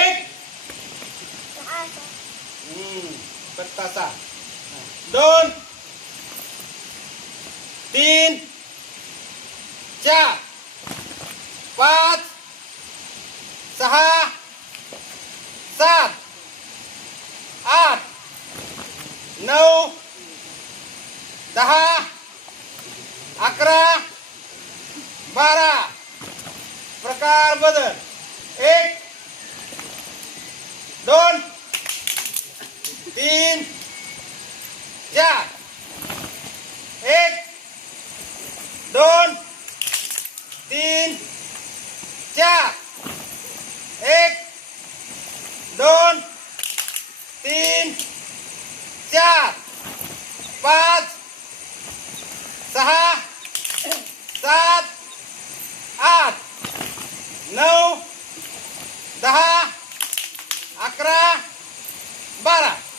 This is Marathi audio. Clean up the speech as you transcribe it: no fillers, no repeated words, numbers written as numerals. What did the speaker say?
एक पत्ता 6 2 3 4 5 6 7 8 9 10 11 12 प्रकार बदल 1 2 3 4 1 2 3 4 1 2 3 4 5 6 7 8 9 10 11 12